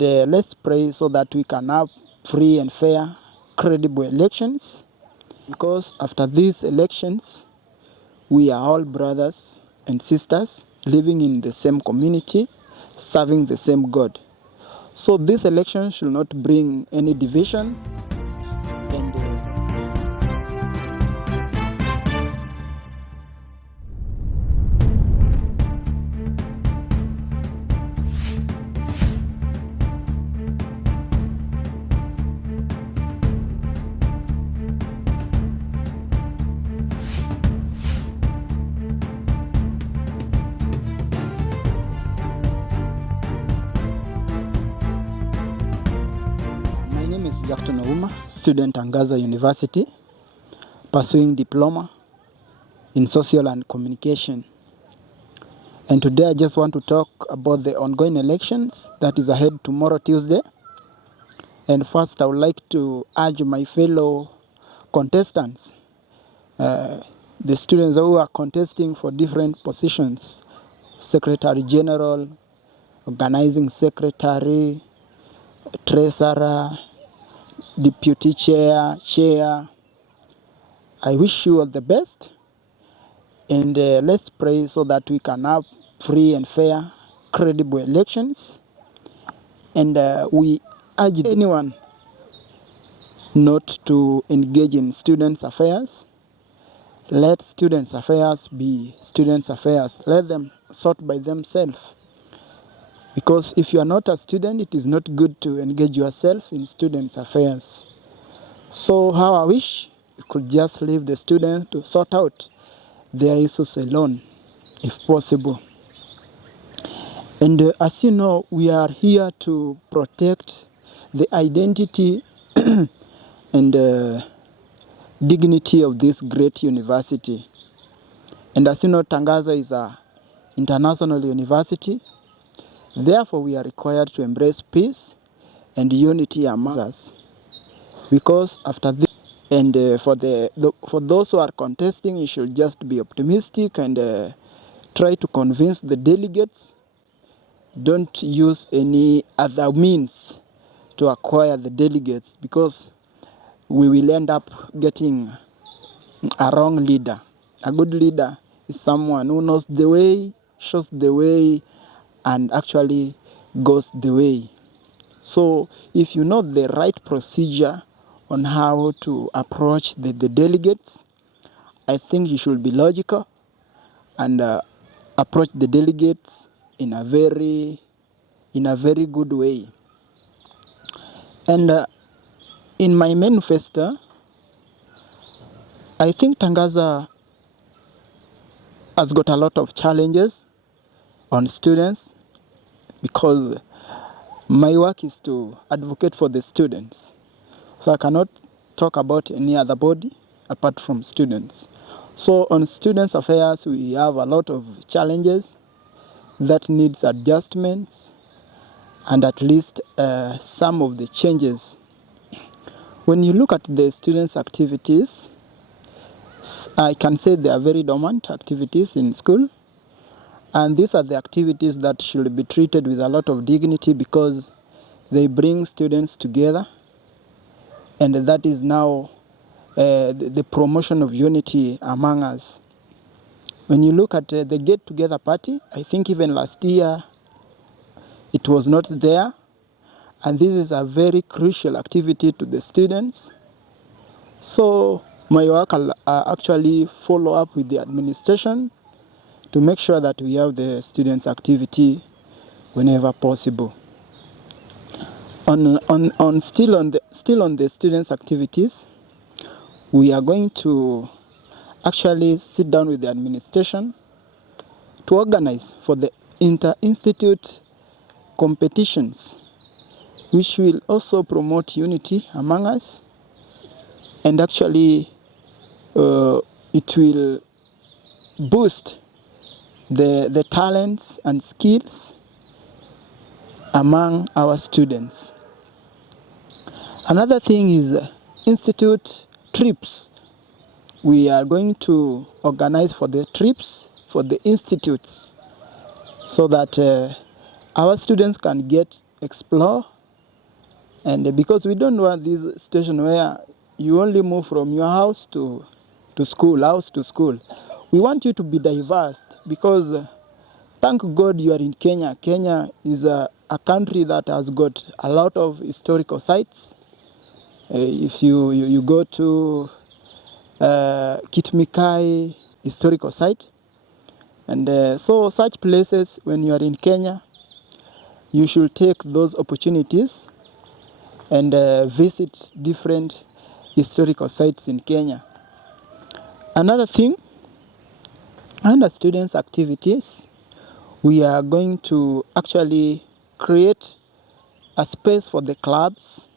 And let's pray so that we can have free and fair, credible elections. Because after these elections, we are all brothers and sisters living in the same community, serving the same God. So this election should not bring any division. And my name is Jactone Ouma, student Tangaza University, pursuing diploma in social and communication. And today I just want to talk about the ongoing elections that is ahead tomorrow, Tuesday. And first I would like to urge my fellow contestants, the students who are contesting for different positions, Secretary General, Organizing Secretary, Treasurer, Deputy Chair, Chair. I wish you all the best, and let's pray so that we can have free and fair, credible elections. And we urge anyone not to engage in students' affairs. Let students' affairs be students' affairs. Let them sort by themselves. Because if you are not a student, it is not good to engage yourself in students' affairs. So how I wish you could just leave the students to sort out their issues alone, if possible. And as you know, we are here to protect the identity and dignity of this great university. And as you know, Tangaza is an international university. Therefore, we are required to embrace peace and unity among us. Because after this, and for those who are contesting, you should just be optimistic and try to convince the delegates. Don't use any other means to acquire the delegates, because we will end up getting a wrong leader. A good leader is someone who knows the way, shows the way, and actually goes the way. So if you know the right procedure on how to approach the delegates, I think you should be logical and approach the delegates in a very good way. And in my manifesto, I think Tangaza has got a lot of challenges on students, because my work is to advocate for the students. So I cannot talk about any other body apart from students. So on students' affairs, we have a lot of challenges that needs adjustments and at least some of the changes. When you look at the students' activities, I can say they are very dormant activities in school. And these are the activities that should be treated with a lot of dignity, because they bring students together. And that is now the promotion of unity among us. When you look at the get-together party, I think even last year it was not there. And this is a very crucial activity to the students. So my work will actually follow up with the administration to make sure that we have the students' activity whenever possible. Still on the students' activities, we are going to actually sit down with the administration to organize for the inter-institute competitions, which will also promote unity among us, and actually it will boost the talents and skills among our students. Another thing is institute trips. We are going to organize for the trips for the institutes, so that our students can get explore, and because we don't want this situation where you only move from your house to school. We want you to be diverse because thank God you are in Kenya. Kenya is a country that has got a lot of historical sites. If you go to Kitmikai historical site, and so such places, when you are in Kenya, you should take those opportunities and visit different historical sites in Kenya. Another thing, under students' activities, we are going to actually create a space for the clubs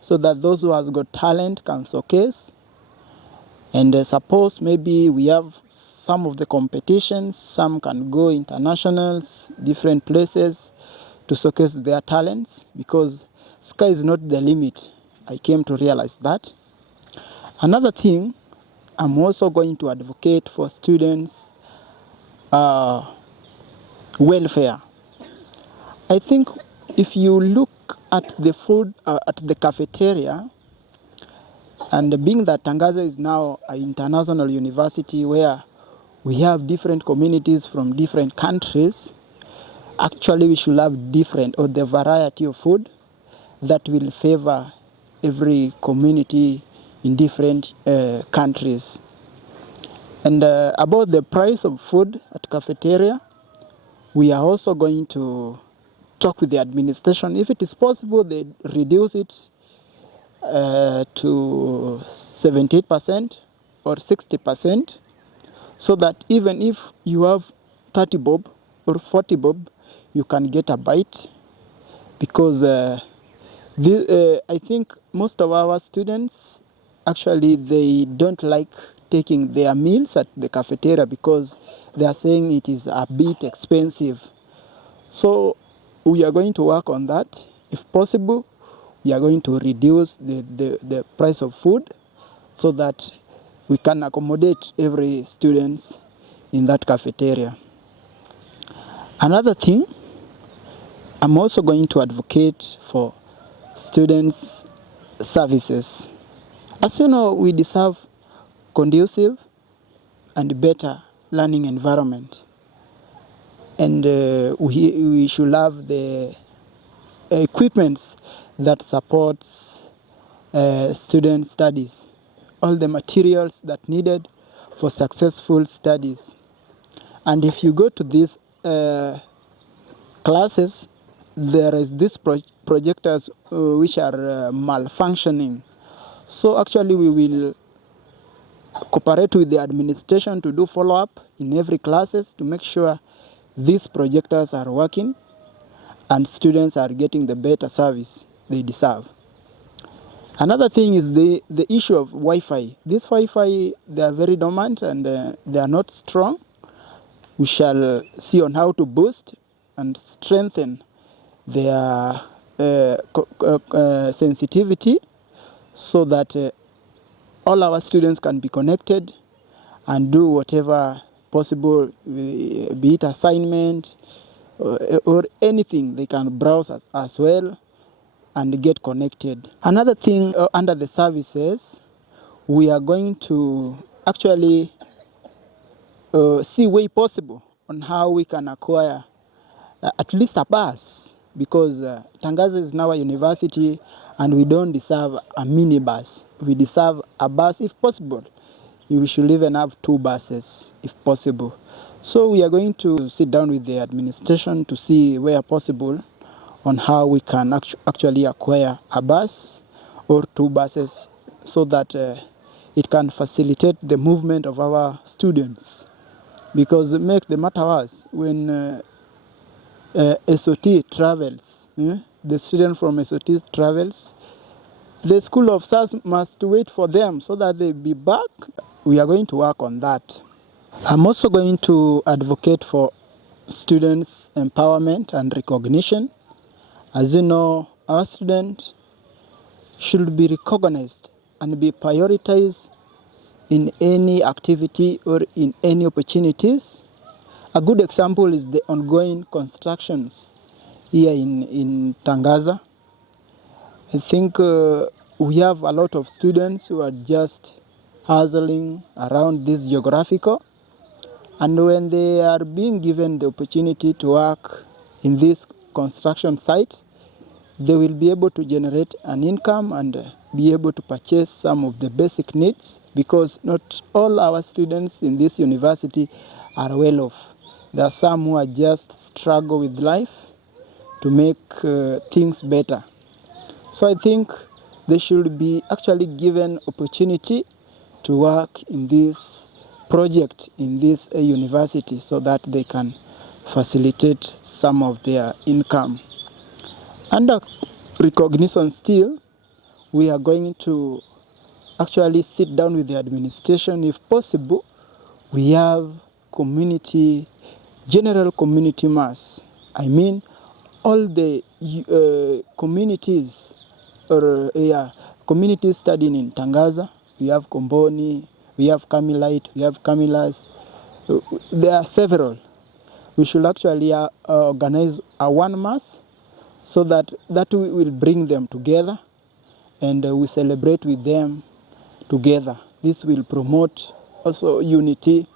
so that those who have got talent can showcase. And suppose maybe we have some of the competitions, some can go internationals, different places to showcase their talents, because sky is not the limit. I came to realize that. Another thing, I'm also going to advocate for students' welfare. I think if you look at the food at the cafeteria, and being that Tangaza is now an international university where we have different communities from different countries, actually we should have different, or the variety of food that will favor every community in different countries. And about the price of food at cafeteria, we are also going to talk with the administration. If it is possible, they reduce it to 78% or 60%, so that even if you have 30 bob or 40 bob, you can get a bite. Because I think most of our students, actually, they don't like taking their meals at the cafeteria because they are saying it is a bit expensive. So we are going to work on that. If possible, we are going to reduce the price of food so that we can accommodate every student in that cafeteria. Another thing, I'm also going to advocate for students' services. As you know, we deserve conducive and better learning environment. And we should have the equipments that supports student studies, all the materials that needed for successful studies. And if you go to these classes, there is these projectors which are malfunctioning. So actually we will cooperate with the administration to do follow-up in every classes to make sure these projectors are working and students are getting the better service they deserve. Another thing is the issue of Wi-Fi. This Wi-Fi, they are very dormant and they are not strong. We shall see on how to boost and strengthen their sensitivity so that all our students can be connected and do whatever possible, be it assignment or anything. They can browse as well and get connected. Another thing under the services, we are going to actually see way possible on how we can acquire at least a bus, because Tangaza is now a university and we don't deserve a minibus. We deserve a bus if possible. We should even have 2 buses if possible. So we are going to sit down with the administration to see where possible on how we can actually acquire a bus or 2 buses so that it can facilitate the movement of our students. Because make the matter worse, when SOT travels, the student from SOT travels, the School of SARS must wait for them so that they be back. We are going to work on that. I'm also going to advocate for students' empowerment and recognition. As you know, our students should be recognized and be prioritized in any activity or in any opportunities. A good example is the ongoing constructions here in Tangaza. I think we have a lot of students who are just hustling around this geographical, and when they are being given the opportunity to work in this construction site, they will be able to generate an income and be able to purchase some of the basic needs, because not all our students in this university are well off. There are some who are just struggle with life to make things better. So I think they should be actually given opportunity to work in this project in this university so that they can facilitate some of their income. Under recognition still, we are going to actually sit down with the administration. If possible, we have general community mass. I mean, all the communities communities studying in Tangaza. We have Komboni, we have Carmelite, we have Carmelas. There are several. We should actually organize a one mass so that we will bring them together and we celebrate with them together. This will promote also unity,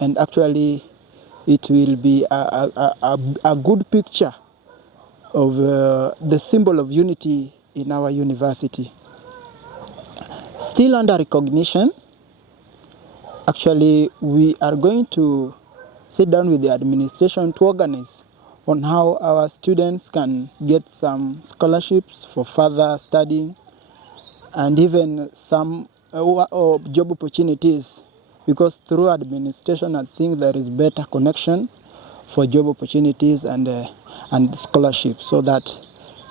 and actually it will be a good picture of the symbol of unity in our university. Still under recognition, actually we are going to sit down with the administration to organize on how our students can get some scholarships for further studying and even some job opportunities, because through administration I think there is better connection for job opportunities and scholarships, so that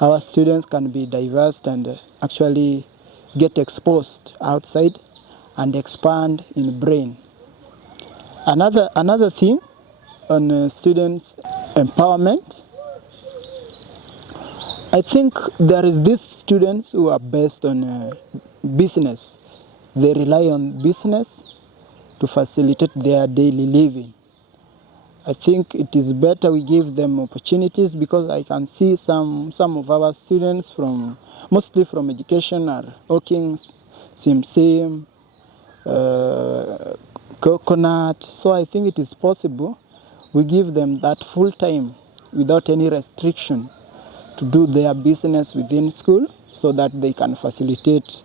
our students can be diverse and actually get exposed outside and expand in brain. Another thing on students' empowerment, I think there is these students who are based on business. They rely on business to facilitate their daily living. I think it is better we give them opportunities, because I can see some of our students mostly from education are working sim, coconut. So I think it is possible we give them that full time without any restriction to do their business within school, so that they can facilitate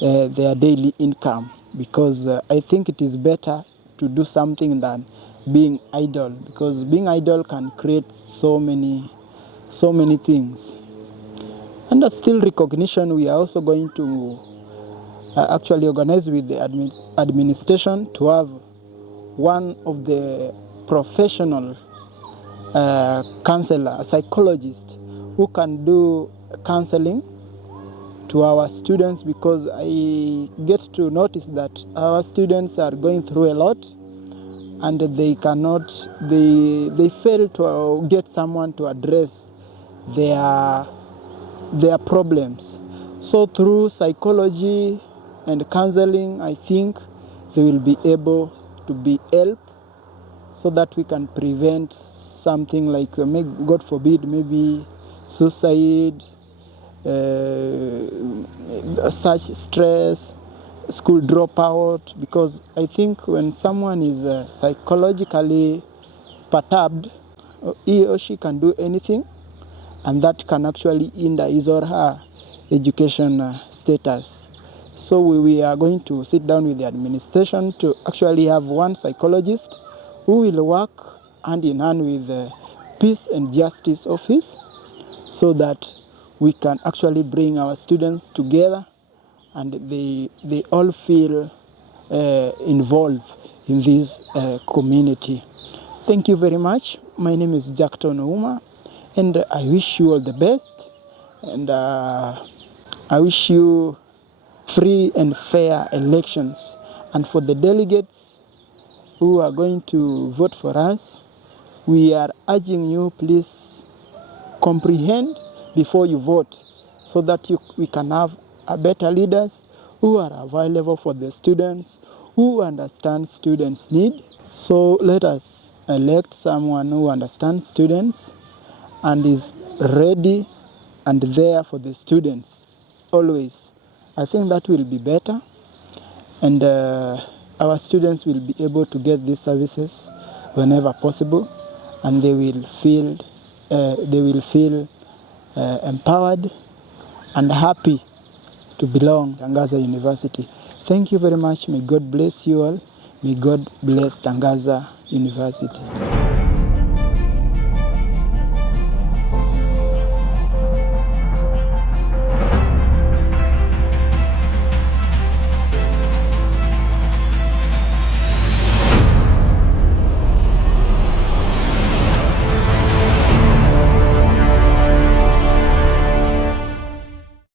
their daily income, because I think it is better to do something than being idle, because being idle can create so many things. Under still recognition, we are also going to actually organize with the administration to have one of the professional counselor, a psychologist, who can do counseling to our students, because I get to notice that our students are going through a lot and they fail to get someone to address their problems. So through psychology and counseling, I think they will be able to be helped, so that we can prevent something like, God forbid, maybe suicide, such stress, school dropout. Because I think when someone is psychologically perturbed, he or she can do anything, and that can actually hinder his or her education status. So we are going to sit down with the administration to actually have one psychologist who will work hand in hand with the Peace and Justice Office, so that we can actually bring our students together and they all feel involved in this community. Thank you very much. My name is Jactone Ouma, and I wish you all the best, and I wish you free and fair elections. And for the delegates who are going to vote for us, we are urging you, please comprehend before you vote, so that we can have better leaders who are available for the students, who understand students' need. So let us elect someone who understands students and is ready and there for the students always, I think that will be better, and our students will be able to get these services whenever possible, and they will feel empowered and happy to belong to Tangaza University. Thank you very much. May God bless you all. May God bless Tangaza University.